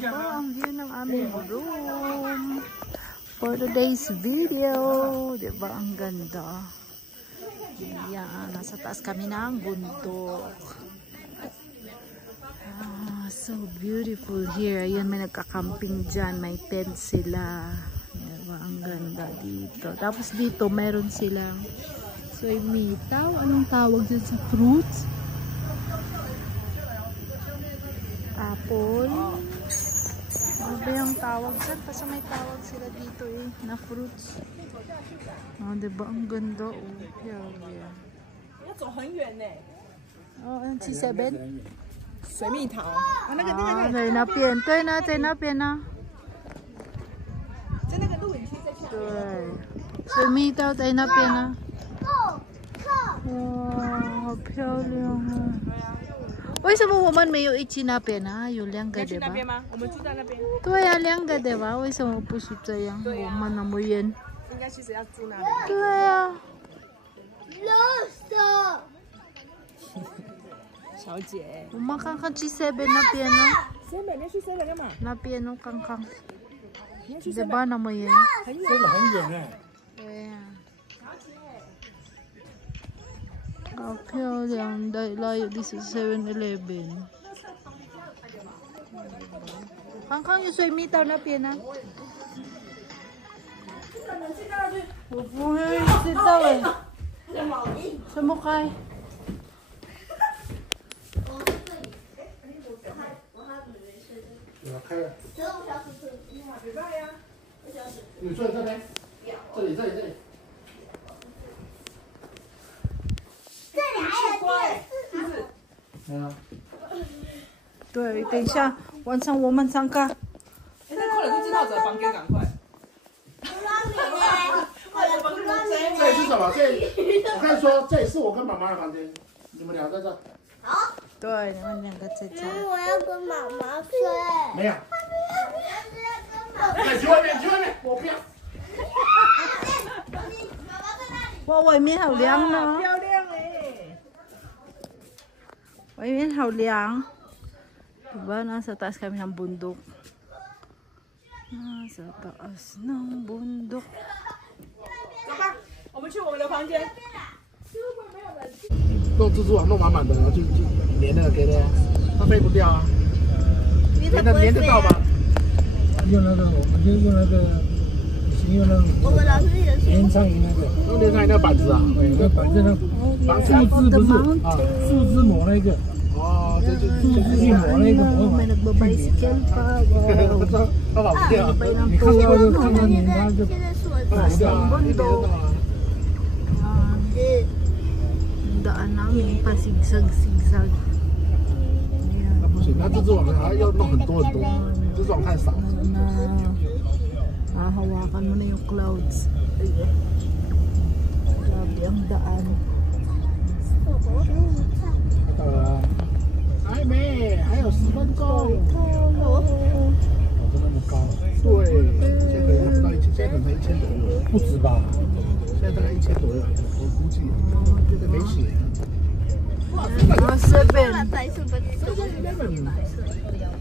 Ito ang view ng aming room for today's video. Diba? Ang ganda. Yan. Nasa taas kami ng bundok. So beautiful here. Ayun, may nagka-camping dyan. May tent sila. Diba? Ang ganda dito. Tapos dito, meron silang mitaw. Anong tawag dyan sa fruits? Apple. Ano ba yung tawag dyan? Kasi may tawag sila dito na fruits. Diba? Ang ganda. C7? 水蜜桃啊，那个对，那边对呢，在那边呢。在那个露营区在下面。对，水蜜桃在那边呢。哇，好漂亮啊！为什么我们没有一起那边啊？有两个对吧？那边吗？我们住在那边。对呀，两个对吧？为什么不是这样？我们那么远。应该其实要住那边。对呀。小姐，我们看看去7那边呢。7，你要去7干嘛？那边呢，看看。你要去对吧？那么远。很远。很远哎。对呀。好漂亮的，layo di sa 7-Eleven。看看有水蜜桃那边呢。我不会知道哎。什么开？开了。你坐这边。这里。对，等一下晚上我们上课。那快点去知道者房间，赶快。这里是什么？我看说这里是我跟妈妈的房间，你们俩在这。好。对，你们两个在这。我要跟妈妈睡。没有。去外面，我不要。哇，外面好凉呢。漂亮哎。外面好凉。Diba? Nasa taas kami ng bundok. Nasa taas ng bundok. 走吧，我们去我们的房间。弄蜘蛛网弄满满的，然后就连那个给它，它飞不掉啊。连得到吧？用那个，我们就用那个，用那个。我们老师也是。连苍蝇那个，用连苍蝇那个板子啊，那个板子那绑树枝不是啊，树枝抹那个。哦，这树枝去抹那个抹法。它跑不掉。你看到就看到你，它就跑不掉啊，连得到啊。 daan namin pasigsag-sigsag. 那不行，那蜘蛛网还要弄很多，蜘蛛网太少。Hawakan mo na yung clouds. Grabe ang daan. 到了，还没，还有10分钟。怎么那么高？对，现在可能不到1000，现在可能1000左右，不止吧？现在大概1000左右，我估计。 这没写。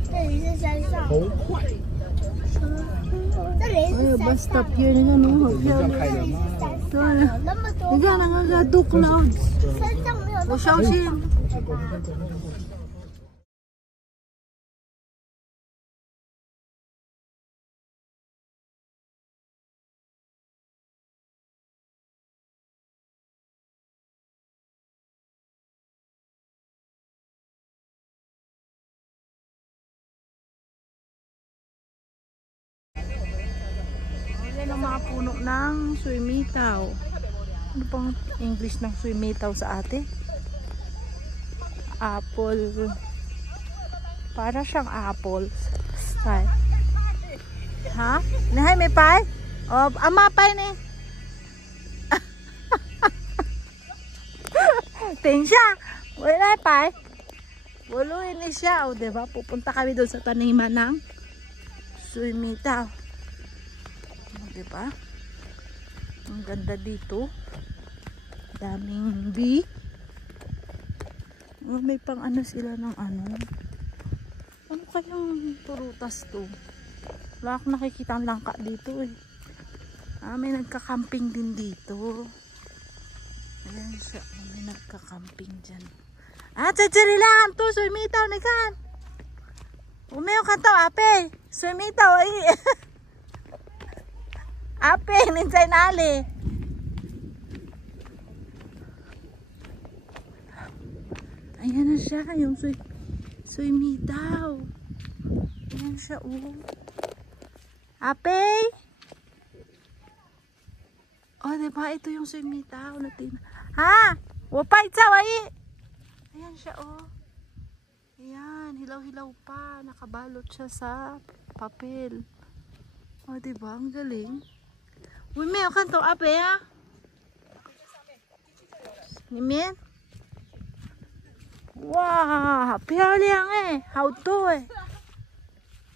这里是山上。头块。这里是山上。 Basta pier na no, hotel. 那么多。你看那个都 clouds。山上没有。我小心。 Yan ang mga puno ng suimitaw. Ano pang English ng suimitaw sa ate? Apple. Para siyang apple. Style. Ha? Nahay may pie? O, ama pie ni. Ting siya. Wala pie. Wuluin ni siya. O, diba? Pupunta kami doon sa taniman ng suimitaw. Diba? Ang ganda dito. Daming bee. Oh, may pang ano sila ng ano. Ano kayang prutas to? Wala akong nakikita ang langka dito eh. May nagka-camping din dito. Ayan siya. May nagka-camping dyan. Tsitsirilaan to. Suimitaw na kan. Umayo ka to, ape. Suimitaw ay. Ape, ninsay nali. Ayan na siya. Yung suimitaw. Ayan siya, oh. Ape! Oh, diba? Ito yung suimitaw natin. Ha? Wapay tsawai! Ayan siya, oh. Ayan, hilaw-hilaw pa. Nakabalot siya sa papel. Oh, diba? Ang galing. Uy, may kanto, ape, ha? Nimen? Wow, 漂亮哎，好多哎，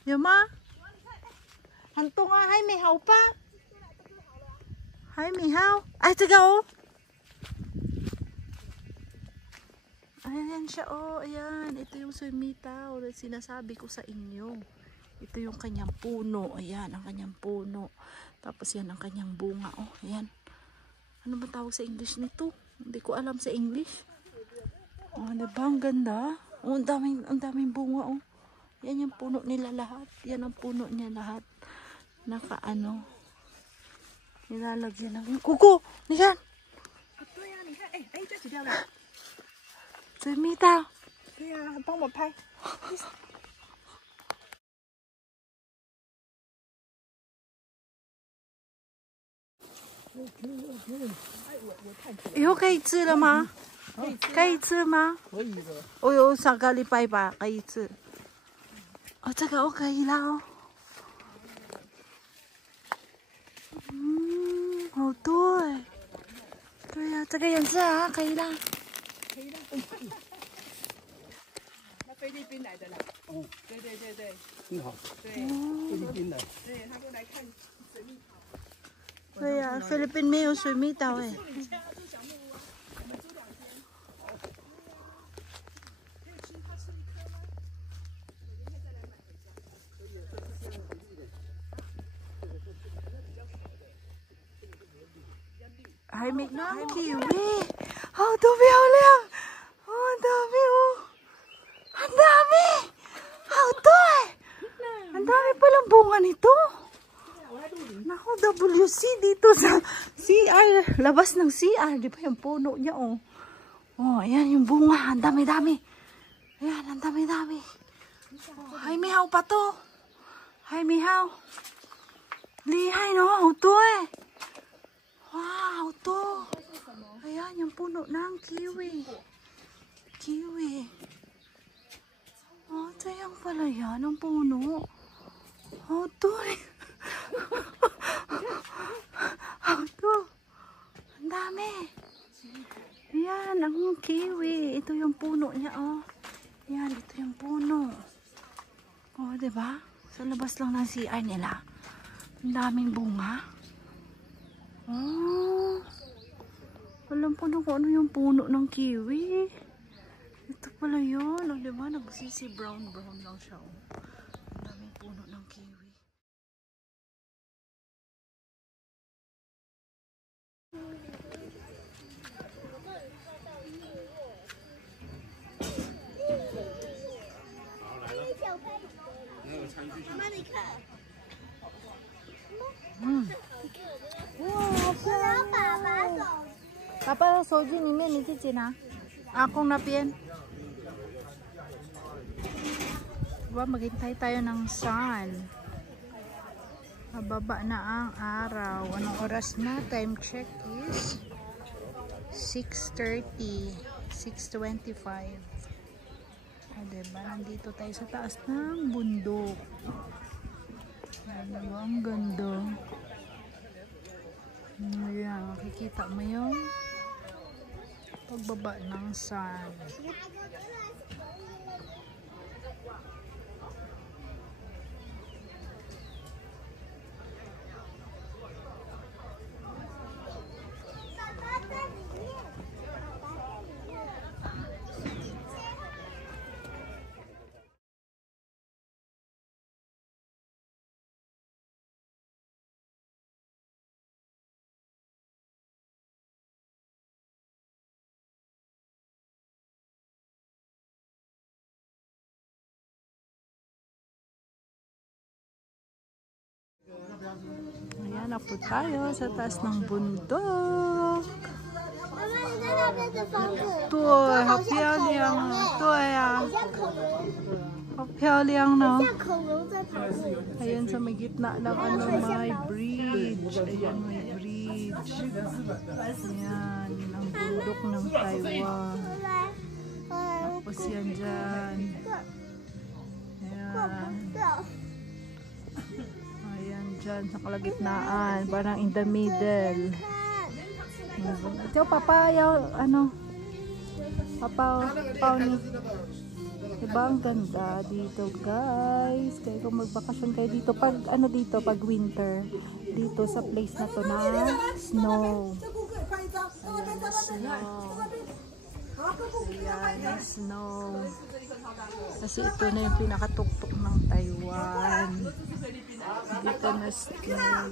有吗？很多啊，还没好吧？还没好？哎，这个哦，ayan siya oh, ayan, ito yung suimitaw na sinasabi ko sa inyo. Ito yung kanyang puno, ayan, ang kanyang puno. Tapos yan ang kanyang bunga, oh, ayan. Ano ba tawag sa English nito? Hindi ko alam sa English. Oh, diba? Ang ganda. Oh, ang daming bunga, oh. Yan yung puno nila lahat. Yan ang puno niya lahat. Nakaano. Nilalagyan ng... Kuko! Nikan! Suimitaw! 对呀，帮我拍。以后可以吃了吗？可以吃吗？可以的。我有上个礼拜吧，可以吃。哦，这个我可以了哦。好多哎。对呀，这个颜色啊，可以啦。可以了。那菲律宾来的啦。哦，对对对对很好，对菲律宾的。对，他都来看水蜜桃。对呀，菲律宾没有水蜜桃哎。你家住小木屋啊？我们住2天。可以吃，他吃1颗吗？我明天再来买回家。可以，这是这样比例的。还没kiwi，好多漂亮，哦，很dami oh，很dami，好多哎，很dami palang bunga nito. Naku, WC dito sa CR, labas ng CR, di ba yung puno niya oh. Oh, ayan yung bunga, ang dami-dami. Ayan, ang dami-dami. Oh, hay mihaw pa to. Hay mihaw. Lihay no, hauto eh. Wow, hauto. Ayan, yung puno ng kiwi. Kiwi. Oh, sayang pala yan, ang puno. Hauto eh. Hauto. Ang dami. Ayan, ang kiwi. Ito yung puno niya, oh. Ayan, ito yung puno. Oh, diba? Sa labas lang ng CR nila. Ang daming bunga. Oh. Alam ko na kung ano yung puno ng kiwi. Ito pala yun. Oh, diba? Nagsisi brown lang siya, oh. Ang daming puno ng kiwi. Papa, soju ni men ni cici na. Akong napien. Diba, maghintay tayo ng sun. Mababa na ang araw. Anong oras na? Time check is 6:30. 6:25. Diba, nandito tayo sa taas ng bundok. Diba, ang ganda. Ayan, makikita mo yung pagbaba ng sun. Ayan na po tayo sa taas ng bundok. 妈妈，你看那边的房子， 对，好漂亮啊！对啊， 像恐龙，好漂亮no? 像恐龙在跑步。 Ayan sa may gitna ng ano, may bridge. Ayan, may bridge. Ayan, ang bundok ng Taiwan. 后来， Tapos yan dyan. Ayan. Ayan dyan sa kalagitnaan. Parang in the middle. Ito, papa, ano? Papa, ni. Diba ang ganda dito, guys? Kaya kung magbakasyon kayo dito, pag ano dito, pag winter, dito sa place na to na snow. Ayan, snow. Kasi ito na yung pinakatuktok ng Taiwan. Dito na snow.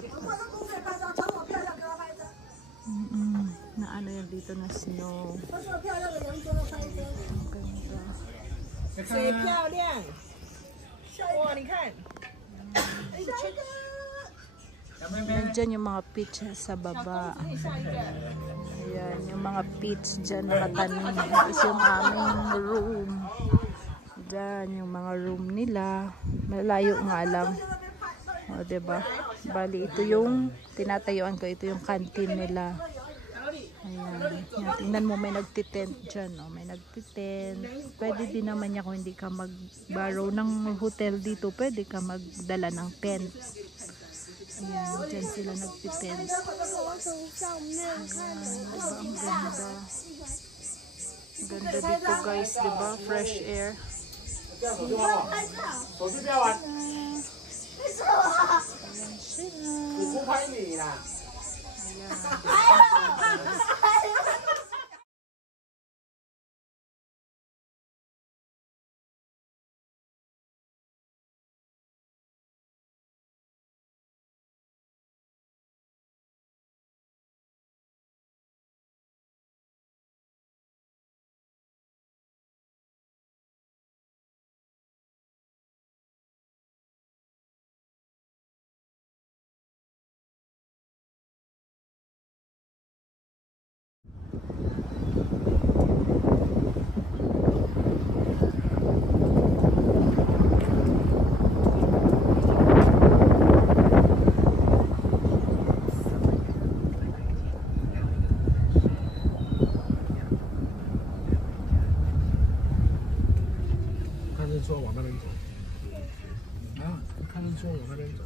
Na ano yan dito na snow. Ang ganda. 水漂亮，哇，你看， Nandyan yung mga peach sa baba. Ayan, yung mga peach dyan nakatanim. Tapos yung aming room. Dyan, yung mga room nila. Malayo nga lang. O, diba? Bali, ito yung tinatayuan ko. Ito yung canteen nila. Ayan. Yan, tingnan mo, may nagtitent dyan. O, may nagtitent. Pwede din naman niya kung hindi ka mag-borrow ng hotel dito. Pwede ka magdala ng tent. Ayan, dyan sila nagtitent. Ayan, diba? Ang ganda. Ang ganda dito, guys. Diba? Fresh air. 手机不要玩， Ayan sila. 我不拍你啦。 Ayan.说往那边走。啊，看人说往那边走。